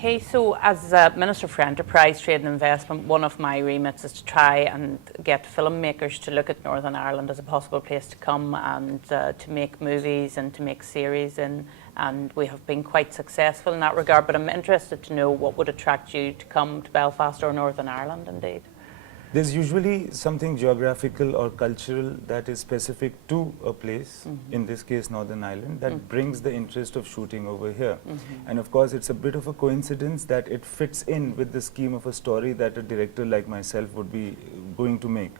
Okay, so as Minister for Enterprise, Trade and Investment, one of my remits is to try and get filmmakers to look at Northern Ireland as a possible place to come and to make movies and to make series in, and we have been quite successful in that regard, but I'm interested to know what would attract you to come to Belfast or Northern Ireland indeed. There's usually something geographical or cultural that is specific to a place, in this case Northern Ireland, that brings the interest of shooting over here. And of course it's a bit of a coincidence that it fits in with the scheme of a story that a director like myself would be going to make.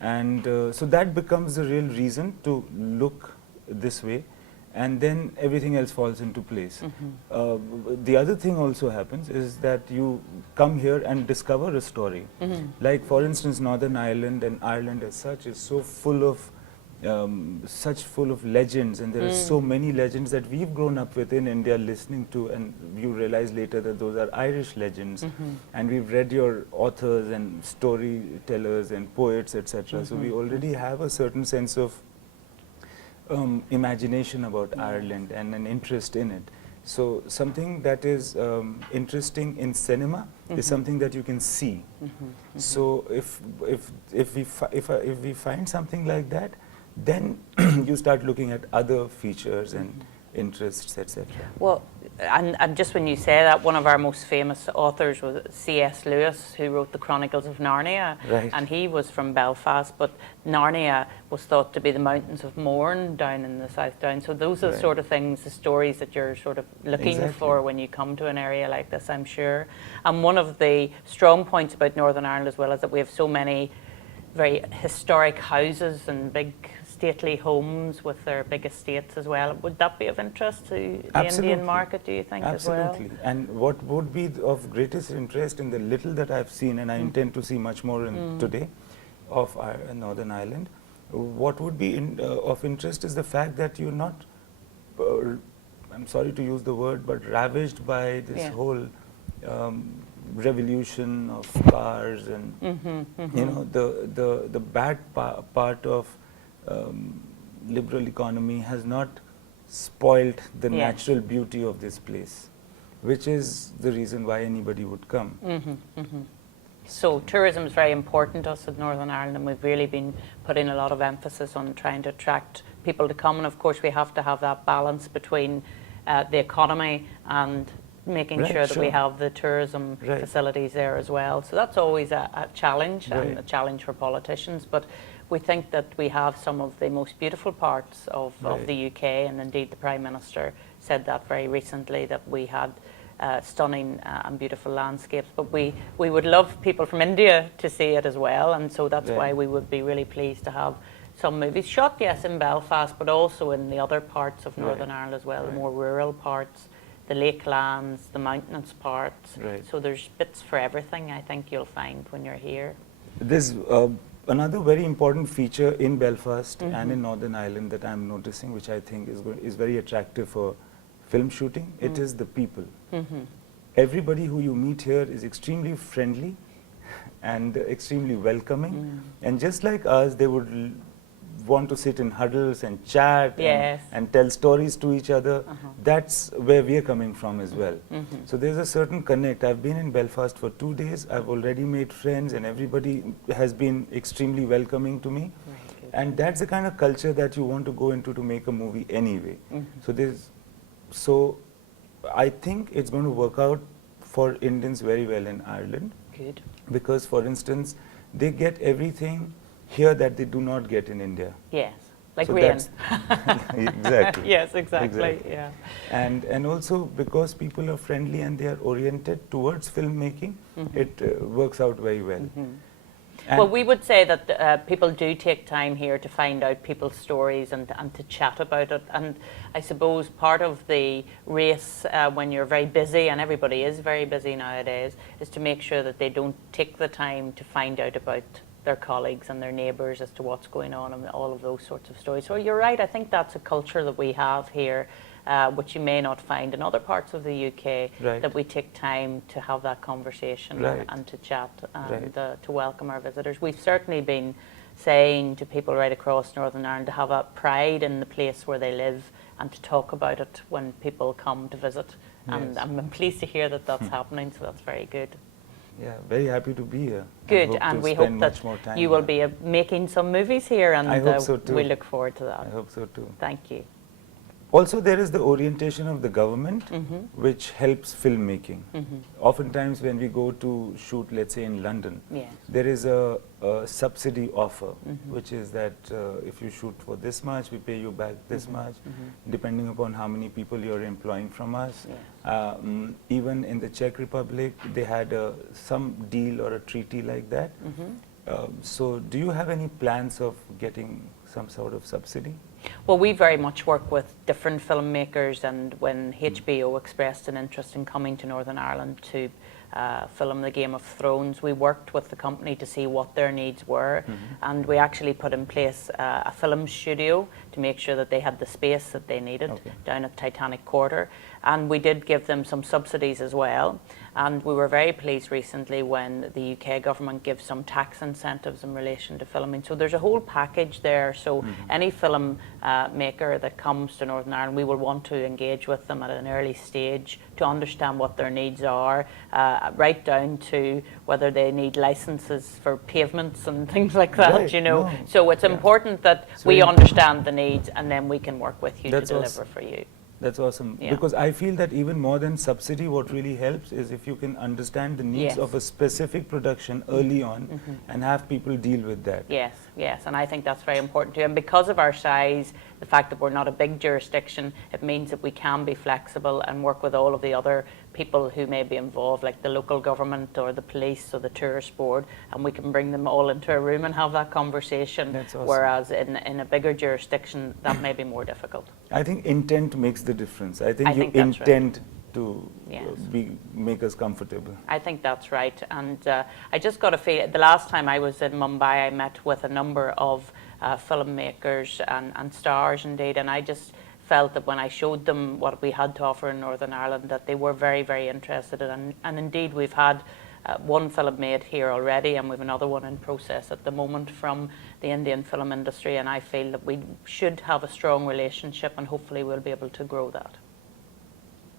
And so that becomes the real reason to look this way, and then everything else falls into place. The other thing also happens is that you come here and discover a story. Like for instance, Northern Ireland and Ireland as such is so full of legends, and there are so many legends that we've grown up with in India listening to, and you realize later that those are Irish legends. And we've read your authors and storytellers and poets, etc. So we already have a certain sense of imagination about Ireland and an interest in it. So something that is interesting in cinema is something that you can see. So if we find something like that, then you start looking at other features and interests, etc. Well, and just when you say that, one of our most famous authors was C.S. Lewis, who wrote the Chronicles of Narnia, and he was from Belfast, but Narnia was thought to be the mountains of Mourne down in the South Down. So those are the sort of things, the stories that you're sort of looking for when you come to an area like this, I'm sure. And one of the strong points about Northern Ireland as well is that we have so many very historic houses and big stately homes with their big estates as well. Would that be of interest to the Indian market, do you think, as well? Absolutely. And what would be of greatest interest in the little that I've seen, and I intend to see much more in today, of Northern Ireland, what would be of interest is the fact that you're not, I'm sorry to use the word, but ravished by this whole revolution of cars and you know, the bad part of liberal economy has not spoilt the natural beauty of this place, which is the reason why anybody would come. So tourism is very important to us in Northern Ireland, and we've really been putting a lot of emphasis on trying to attract people to come, and of course we have to have that balance between the economy and making sure that we have the tourism facilities there as well. So that's always a challenge, and a challenge for politicians, but we think that we have some of the most beautiful parts of the UK, and indeed the Prime Minister said that very recently, that we had stunning and beautiful landscapes, but we would love people from India to see it as well, and so that's why we would be really pleased to have some movies shot, yes, in Belfast, but also in the other parts of Northern Ireland as well, the more rural parts, the lakelands, the mountainous parts. So there's bits for everything, I think you'll find when you're here. There's another very important feature in Belfast and in Northern Ireland that I'm noticing, which I think is very attractive for film shooting. It is the people. Everybody who you meet here is extremely friendly and extremely welcoming, and just like us, they would want to sit in huddles and chat and tell stories to each other. That's where we are coming from as well. So there's a certain connect. I've been in Belfast for 2 days. I've already made friends, and everybody has been extremely welcoming to me. And that's the kind of culture that you want to go into to make a movie anyway. So I think it's going to work out for Indians very well in Ireland. Good. Because, for instance, they get everything here that they do not get in India. Yes, like rain. Exactly. Yes, exactly. Yeah. And also because people are friendly and they are oriented towards filmmaking, it works out very well. Well, we would say that people do take time here to find out people's stories and to chat about it. And I suppose part of the race when you're very busy, and everybody is very busy nowadays, is to make sure that they don't take the time to find out about their colleagues and their neighbours as to what's going on and all of those sorts of stories. So you're right, I think that's a culture that we have here, which you may not find in other parts of the UK, that we take time to have that conversation and to chat and to welcome our visitors. We've certainly been saying to people right across Northern Ireland to have a pride in the place where they live and to talk about it when people come to visit And Yes. I'm pleased to hear that that's happening, so that's very good. Yeah, very happy to be here. Good, hope and to we hope spend that much more time you will here. be making some movies here, and I hope so too. we look forward to that. I hope so too. Thank you. Also, there is the orientation of the government, Mm-hmm. which helps filmmaking. Mm-hmm. Oftentimes, when we go to shoot, let's say in London, Yes. there is a subsidy offer, Mhm. which is that if you shoot for this much, we pay you back this Mhm. much, Mhm. depending upon how many people you're employing from us. Yeah. Even in the Czech Republic, they had some deal or a treaty like that. Mhm. So, do you have any plans of getting some sort of subsidy? Well, we very much work with different filmmakers, and when HBO expressed an interest in coming to Northern Ireland to film the Game of Thrones, we worked with the company to see what their needs were, and we actually put in place a film studio to make sure that they had the space that they needed down at Titanic Quarter, and we did give them some subsidies as well. And we were very pleased recently when the UK government gives some tax incentives in relation to filming. So there's a whole package there. So any film maker that comes to Northern Ireland, we will want to engage with them at an early stage to understand what their needs are, right down to whether they need licenses for pavements and things like that, Right, you know. no, So it's yeah. important that So we you- understand the needs, and then we can work with you to That's deliver awesome. for you. That's awesome. Yeah. Because I feel that even more than subsidy, what really helps is if you can understand the needs Yes. of a specific production early on and have people deal with that. Yes, yes, and I think that's very important too. And because of our size, the fact that we're not a big jurisdiction, it means that we can be flexible and work with all of the other people who may be involved, like the local government or the police or the tourist board, and we can bring them all into a room and have that conversation. That's awesome. Whereas in a bigger jurisdiction, that may be more difficult. I think intent makes the difference. I think I you think that's right. intend to Yes. make us comfortable. I think that's right. And I just got a feel, the last time I was in Mumbai, I met with a number of filmmakers and stars indeed, and I just felt that when I showed them what we had to offer in Northern Ireland, that they were very, very interested in. And indeed, we've had one film made here already, and we've another one in process at the moment from the Indian film industry, and I feel that we should have a strong relationship, and hopefully we'll be able to grow that.